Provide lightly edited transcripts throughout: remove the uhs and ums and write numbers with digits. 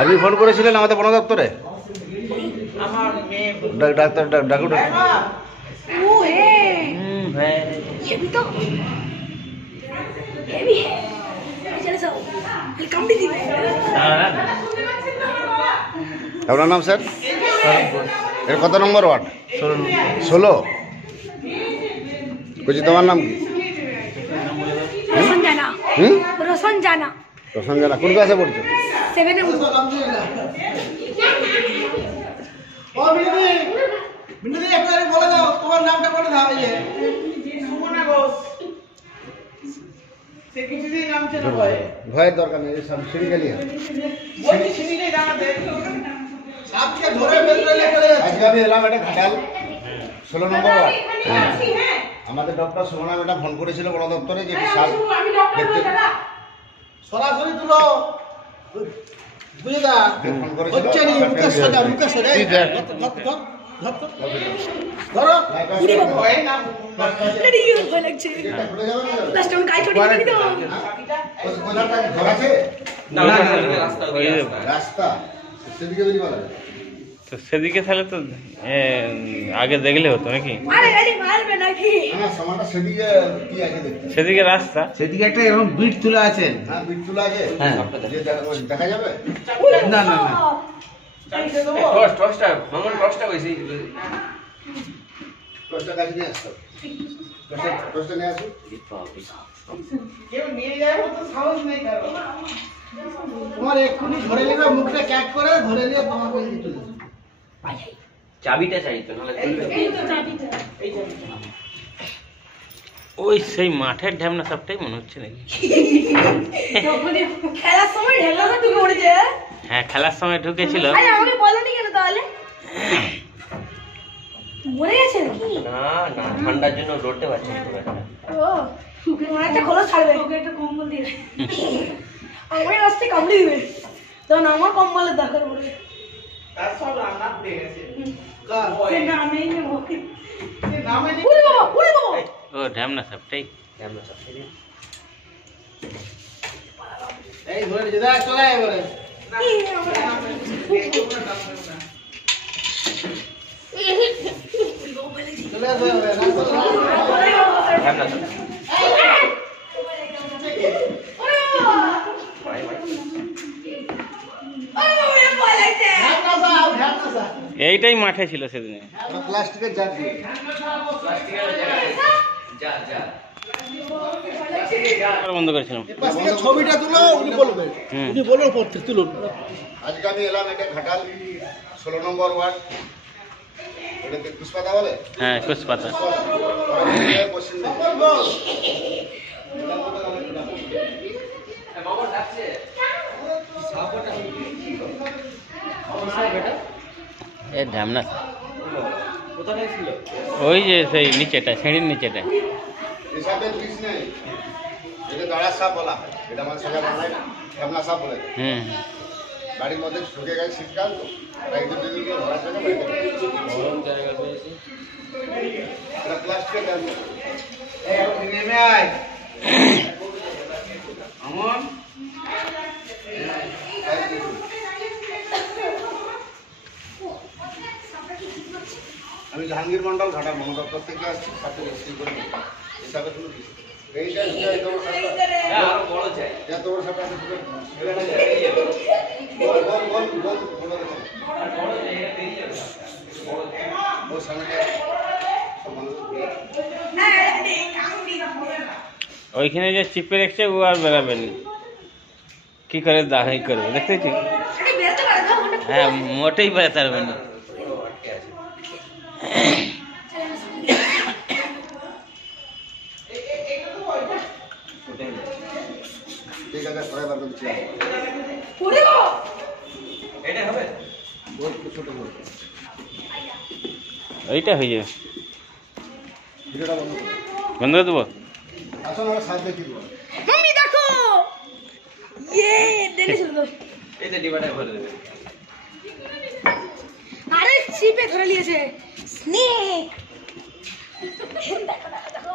আপনি ফোন করেছিলেন আমাদের বন দপ্তরে? ডাক্তার ডাকুন। वो है ये भी तो ये भी है चले जाओ कम भी दी আপনার নাম স্যার? এর কত নম্বর ওয়ার্ড? 16। বলছি তোমার নাম কি? रोशन जाना रोशन जाना রোশন জানা। কোন ক্লাসে পড়ছো? 7 में বিনোদী একবারে বলে দাও, তোমার নামটা বলে দাও। এই যে সুমনা ঘোষ, সে কিছুদিন নাম ছিল ভয়। ভয়ের দরকার নেই, সব সিঁড়ি গেলি ওই সিঁড়িটাই দাঁড়াতে সাপকে ধরে বের করে চলে যাচ্ছে। আজকে আমি এলাম এটা ঘাটাল 16 নম্বর ওয়ার্ড। আমাদের ডক্টর সুমনা ম্যাডাম ফোন করেছিল বন দপ্তরে যে সাপ দেখতে সরাসরি তুলো বুঝে দা ফোন করেছিল। হচ্ছে নি মুখে সোজা ধরো ভয় না रेडी हो भय লাগছে লাস্ট টাইম গাই ছোটি করে দিও কোথাটা ঘর আছে? না রাস্তা সেদিকে বেরিয়ে বলা তো সেদিকে তাহলে তো আগে দেখলে হতো নাকি? আরে গাড়ি মারবে নাকি না সমানটা সেদিকে কি আছে দেখতে? সেদিকে রাস্তা, সেদিকে একটা এরকম বিট তুলে আছে। হ্যাঁ বিটুলা আছে। হ্যাঁ। যে দেখা যাবে? না না না টসটা মামন টসটা কইছি দশটা কাছে নিয়ে আসতো। দশটা নিয়ে আসো। কেউ নিয়ে যায় তো সাহস নেই কারো। তোমার এক্ষুনি ধরে নেবে, মুখটা ক্যাক করে ধরে নিয়ে তোমাকে দিতে দেবে। চাবিটা চাইতো নাহলে এই তো চাবিটা ওই সেই মাঠের ঢ্যামনা সবটাই মনে হচ্ছে নাকি? তখনই খেলার সময় ঢেলা তো তুমি উড়ে যায় হ্যাঁ খেলার সময় ঢুকেছিল। আরে আমাকে বলনি কেন তাহলে মরে গেছে নাকি না না ঠান্ডার জন্য লড়তে পারছে না খুব একটা। ও সুখে মনে একটা খোলা ছাড়বে ওকে একটা কম্বল দিবে আমার রাস্তায় কামড়ে দিবে তখন আমার কম্বলের দরকার পড়বে তার সব রান্না পড়ে গেছে। সে নামেই নেবো সে নামে নেই। উড়ে বাবা ও ঢ্যামনা সবটাই ঢ্যামনা সবটাই এই ধরে নিয়ে যা চলে আয় এবারে। চলে আসো এবারে, ঢ্যামনা সব এইটাই মাঠে ছিল সেদিনে। প্লাস্টিকের জার দিয়ে বন্ধ করেছিলাম। এপাশ থেকে ছবিটা তুলো, উনি বলবেন। উনি বলুন পর থেকে তুলুন। আজকে আমি এলাম এটা ঘাটাল 16 নম্বর ওয়ার্ড। ওটাকে কুশপাতা বলে? হ্যাঁ কুশপাতা। পশ্চিম এ ঢ্যামনা ওই যে সেই নিচেটা সিঁড়ির নিচেটা। হিসাবে পিস নেই, এটা দাঁড়া সাপ বলা হয়। এটা আমার সোজা বাংলায় ঢ্যামনা সাপ বলে। বাড়ির মধ্যে ঢুকে গেছে শীতকাল তো, একদম দুদিন ধরা থাকে এটা প্লাস্টিকের জার দিয়ে। এই আপনি নেমে আয়। আমন আমি জাহাঙ্গীর মন্ডল ঘাটাল বন দপ্তর থেকে আসছি। সাথে রেজিস্ট্রি করি হিসাবে তুমি এইটা এত বড় সাপটা এত বড় সাপটা বল বল বল বল বল ও সামনে ওইখানে যে চিপে রেখেছে ও আর বেরাবেন কি করে দাহাই করবে দেখতে ঠিক। হ্যাঁ মোটেই বেরাতে পারবে না। ঠিক আছে পরে বার করছি। এটা হবে বহুত ছোট বল এইটা হয়ে যাবে। ভিডিওটা বন্ধ করো। বন্ধ করে দেবো। আসলে আমরা সাথে দেখি मम्मी देखो ये देने चलो এই যে ডিবাটা ভরে দেবে। अरे छिपे धरे लिए छे स्नेक देखो देखो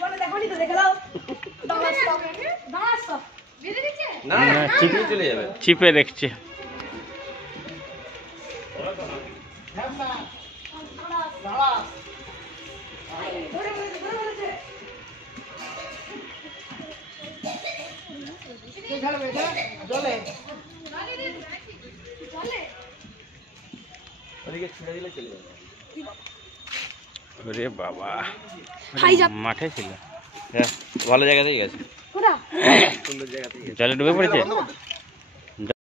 बोलो देखो नहीं तो देख लो दास दास চিপে দেখছে। জলে ওরে বাবা, হাই জাম্প। মাঠে ছিল, ভালো জায়গাতেই গেছে, কোথা? জলে ডুবে পড়েছে।